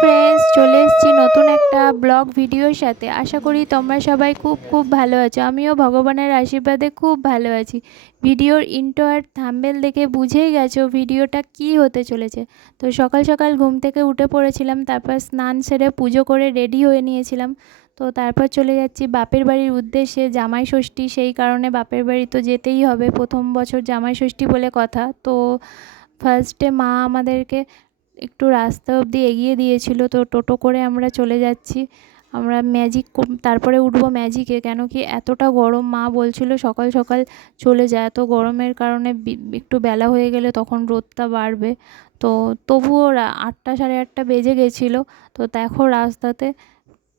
Friends, চলে এসেছি নতুন একটা ব্লগ ভিডিওর সাথে। আশা করি তোমরা সবাই খুব খুব ভালো আছো। আমিও ভগবানের আশীর্বাদে খুব ভালো আছি। ভিডিওর ইন্ট্রো আর থাম্বনেল দেখে বুঝেই গেছো ভিডিওটা কি হতে চলেছে। তো সকাল সকাল ঘুম থেকে উঠে পড়েছিলাম, তারপর স্নান সেরে পুজো করে রেডি হয়ে নিয়েছিলাম। তো তারপর চলে যাচ্ছি বাপের বাড়ির উদ্দেশ্যে। জামাই ষষ্ঠী, সেই কারণে বাপের বাড়ি তো যেতেই হবে, প্রথম বছর জামাই ষষ্ঠী বলে কথা। তো ফার্স্টে মা আমাদেরকে একটু রাস্তা অবধি এগিয়ে দিয়েছিল, তো টোটো করে আমরা চলে যাচ্ছি। আমরা তারপরে উঠবো ম্যাজিকে, কেন কি এতটা গরম, মা বলছিল সকাল সকাল চলে যায়, এত গরমের কারণে একটু বেলা হয়ে গেলে তখন রোদটা বাড়বে। তো তবুও 8টা সাড়ে 8টা বেজে গেছিলো। তো দেখো রাস্তাতে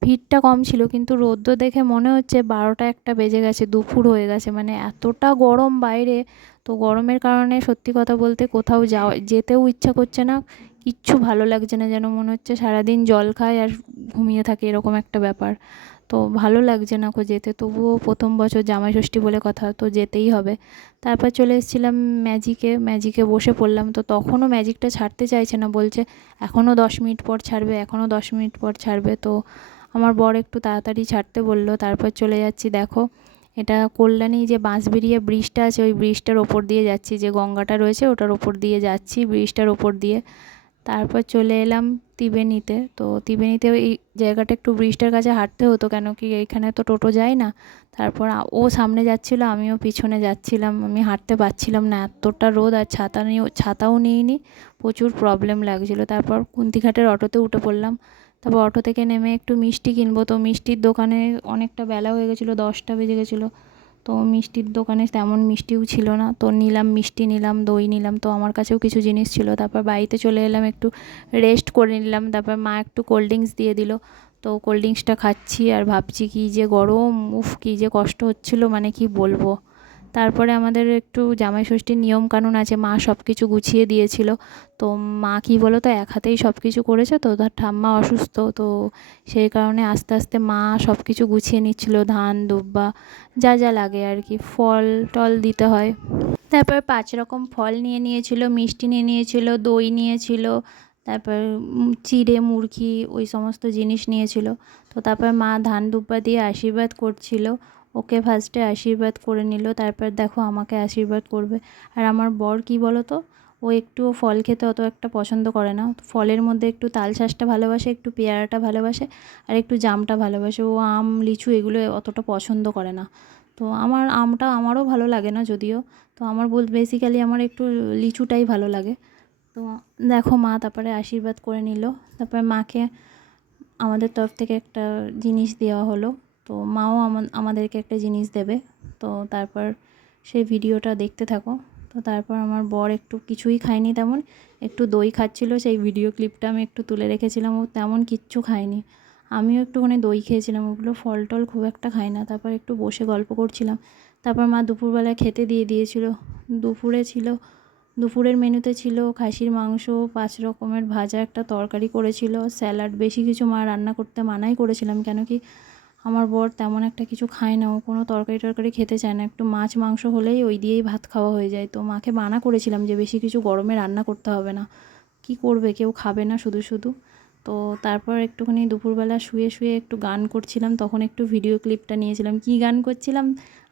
ভিড়টা কম ছিল, কিন্তু রোদ্র দেখে মনে হচ্ছে 12টা 1টা বেজে গেছে, দুপুর হয়ে গেছে, মানে এতটা গরম বাইরে। তো গরমের কারণে সত্যি কথা বলতে কোথাও যেতেও ইচ্ছা করছে না, কিচ্ছু ভালো লাগছে না, যেন মনে হচ্ছে সারাদিন জল খাই আর ঘুমিয়ে থাকে, এরকম একটা ব্যাপার। তো ভালো লাগছে না যেতে, তবুও প্রথম বছর জামাই ষষ্ঠী বলে কথা, তো যেতেই হবে। তারপর চলে এসেছিলাম ম্যাজিকে, ম্যাজিকে বসে পড়লাম। তো তখনও ম্যাজিকটা ছাড়তে চাইছে না, বলছে এখনও 10 মিনিট পর ছাড়বে, এখনও 10 মিনিট পর ছাড়বে। তো আমার বর একটু তাড়াতাড়ি ছাড়তে বললো। তারপর চলে যাচ্ছি, দেখো এটা কল্যাণী যে বাঁশবেড়িয়া ব্রিজটা আছে, ওই ব্রিজটার ওপর দিয়ে যাচ্ছি, যে গঙ্গাটা রয়েছে ওটার ওপর দিয়ে যাচ্ছি, ব্রিজটার ওপর দিয়ে। তারপর চলে এলাম ত্রিবেণীতে। তো ত্রিবেণীতে এই জায়গাটা একটু ব্রিজটার কাছে হাঁটতে হতো, কেন কি এইখানে তো টোটো যায় না। তারপর ও সামনে যাচ্ছিলো, আমিও পিছনে যাচ্ছিলাম, আমি হাঁটতে পারছিলাম না, এতটা রোদ, আর ছাতাও নিইনি, প্রচুর প্রবলেম লাগছিলো। তারপর কুন্তিঘাটের অটোতে উঠে পড়লাম। তারপর অটো থেকে নেমে একটু মিষ্টি কিনবো, তো মিষ্টির দোকানে অনেকটা বেলা হয়ে গেছিলো, 10টা বেজে গেছিলো। তো মিষ্টির দোকানে তেমন মিষ্টিও ছিল না, তো নিলাম মিষ্টি, নিলাম দই নিলাম, তো আমার কাছেও কিছু জিনিস ছিল। তারপর বাড়িতে চলে এলাম, একটু রেস্ট করে নিলাম। তারপর মা একটু কোল্ড ড্রিঙ্কস দিয়ে দিল, তো কোল্ড ড্রিঙ্কসটা খাচ্ছি আর ভাবছি কি যে গরম, উফ কী যে কষ্ট হচ্ছিলো, মানে কি বলবো। তারপরে আমাদের একটু জামাই ষষ্ঠীর নিয়ম কানুন আছে, মা সব কিছু গুছিয়ে দিয়েছিল। তো মা কী বলো তো, এক হাতেই সব কিছু করেছে, তো তার ঠাম্মা অসুস্থ, তো সেই কারণে আস্তে আস্তে মা সব কিছু গুছিয়ে নিচ্ছিল, ধান দুব্বা যা যা লাগে আর কি, ফল টল দিতে হয়। তারপর 5 রকম ফল নিয়ে নিয়েছিল, মিষ্টি নিয়ে নিয়েছিল, দই নিয়েছিল, তারপর চিড়ে মুরগি ওই সমস্ত জিনিস নিয়েছিল। তো তারপর মা ধান দুব্বা দিয়ে আশীর্বাদ করছিল, ওকে ফার্স্টে আশীর্বাদ করে নিল, তারপর দেখো আমাকে আশীর্বাদ করবে। আর আমার বর কি বলো তো, ও একটুও ফল খেতে অত একটা পছন্দ করে না। ফলের মধ্যে একটু তালশাঁসটা ভালোবাসে, একটু পেয়ারাটা ভালোবাসে, আর একটু জামটা ভালোবাসে। ও আম লিচু এগুলো অতটা পছন্দ করে না। তো আমটা আমারও ভালো লাগে না যদিও। তো আমার বেসিক্যালি আমার একটু লিচুটাই ভালো লাগে। তো দেখো মা তারপরে আশীর্বাদ করে নিল। তারপর মাকে আমাদের তরফ থেকে একটা জিনিস দেওয়া হলো, তো মাও আমাদেরকে একটা জিনিস দেবে। তো তারপর সেই ভিডিওটা দেখতে থাকো। তো তারপর আমার বর একটু কিছুই খায়নি তেমন, একটু দই খাচ্ছিল, সেই ভিডিও ক্লিপটা আমি একটু তুলে রেখেছিলাম। ও তেমন কিচ্ছু খায়নি, আমিও একটুখানি দই খেয়েছিলাম, ওগুলো ফল টল খুব একটা খাই না। তারপর একটু বসে গল্প করছিলাম। তারপর মা দুপুরবেলায় খেতে দিয়ে দিয়েছিল। দুপুরের মেনুতে ছিল খাসির মাংস, 5 রকমের ভাজা, একটা তরকারি করেছিল, স্যালাড, বেশি কিছু মা রান্না করতে মানাই করেছিলাম, কেন কি আমার বর তেমন একটা কিছু খায় না, ও কোনো তরকারি টরকারি খেতে চায় না, একটু মাছ মাংস হলেই ওই দিয়েই ভাত খাওয়া হয়ে যায়। তো মাকে মানা করেছিলাম যে বেশি কিছু গরমে রান্না করতে হবে না, কি করবে, কেউ খাবে না শুধু শুধু। তো তারপর একটুখানি দুপুরবেলা শুয়ে শুয়ে একটু গান করছিলাম, তখন একটু ভিডিও ক্লিপটা নিয়েছিলাম। কী গান করছিলাম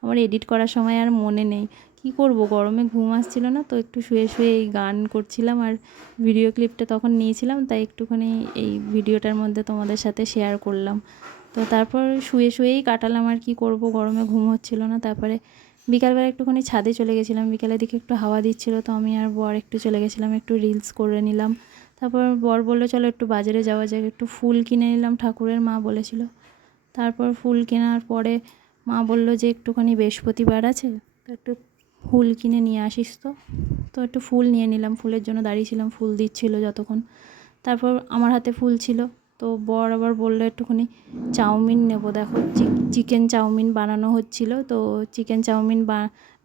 আমার এডিট করার সময় আর মনে নেই, কি করব, গরমে ঘুম আসছিল না, তো একটু শুয়ে শুয়ে এই গান করছিলাম আর ভিডিও ক্লিপটা তখন নিয়েছিলাম, তাই একটুখানি এই ভিডিওটার মধ্যে তোমাদের সাথে শেয়ার করলাম। তো তারপর শুয়ে শুয়েই কাটালাম, আর কি করব, গরমে ঘুম হচ্ছিল না। তারপরে বিকালবেলা একটুখানি ছাদে চলে গেছিলাম, বিকালের দিকে একটু হাওয়া দিচ্ছিলো, তো আমি আর বর একটু চলে গেছিলাম, একটু রিলস করে নিলাম। তারপর বর বললো চলো একটু বাজারে যাওয়া যাক, একটু ফুল কিনে নিলাম, ঠাকুরের মা বলেছিল। তারপর ফুল কেনার পরে মা বলল যে একটুখানি বৃহস্পতিবার আছে, তো একটু ফুল কিনে নিয়ে আসিস। তো তো একটু ফুল নিয়ে নিলাম, ফুলের জন্য দাঁড়িয়েছিলাম, ফুল দিচ্ছিল যতক্ষণ। তারপর আমার হাতে ফুল ছিল, তো বর আবার বললো একটুখানি চাউমিন নেব, দেখো চিকেন চাউমিন বানানো হচ্ছিল, তো চিকেন চাউমিন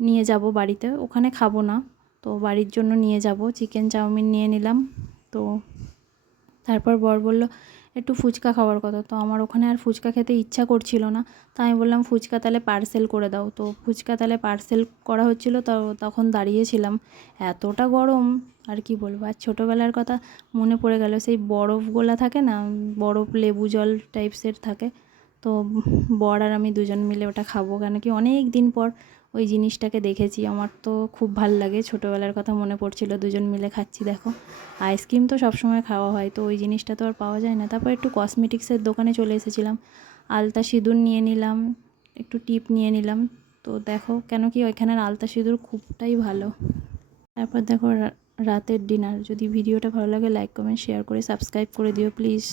নিয়ে যাব বাড়িতে, ওখানে খাবো না, তো বাড়ির জন্য নিয়ে যাব, চিকেন চাউমিন নিয়ে নিলাম। তো তারপর বর বলল একটু ফুচকা খাওয়ার কথা, তো আমার ওখানে আর ফুচকা খেতে ইচ্ছা করছিল না। তো আমি বললাম ফুচকা তাহলে পার্সেল করে দাও। তো ফুচকা তাহলে পার্সেল করা হচ্ছিলো, তো তখন দাঁড়িয়েছিলাম, এতটা গরম আর কি বলবো। আর ছোটোবেলার কথা মনে পড়ে গেল, সেই বরফগোলা থাকে না, বরফ লেবু জল টাইপসের থাকে, তো বর আর আমি দুজন মিলে ওটা খাবো, কেন কি অনেক দিন পর ওই জিনিসটাকে দেখেছি। আমার তো খুব ভাল লাগে, ছোটোবেলার কথা মনে পড়ছিল, দুজন মিলে খাচ্ছি। দেখো আইসক্রিম তো সবসময় খাওয়া হয়, তো ওই জিনিসটা তো আর পাওয়া যায় না। তারপর একটু কসমেটিক্সের দোকানে চলে এসেছিলাম, আলতা সিঁদুর নিয়ে নিলাম, একটু টিপ নিয়ে নিলাম। তো দেখো কেন কি ওইখানের আলতা সিঁদুর খুবটাই ভালো। তারপর দেখো রাতের ডিনার। যদি ভিডিওটা ভালো লাগে লাইক কমেন্ট শেয়ার করে সাবস্ক্রাইব করে দিও প্লিজ।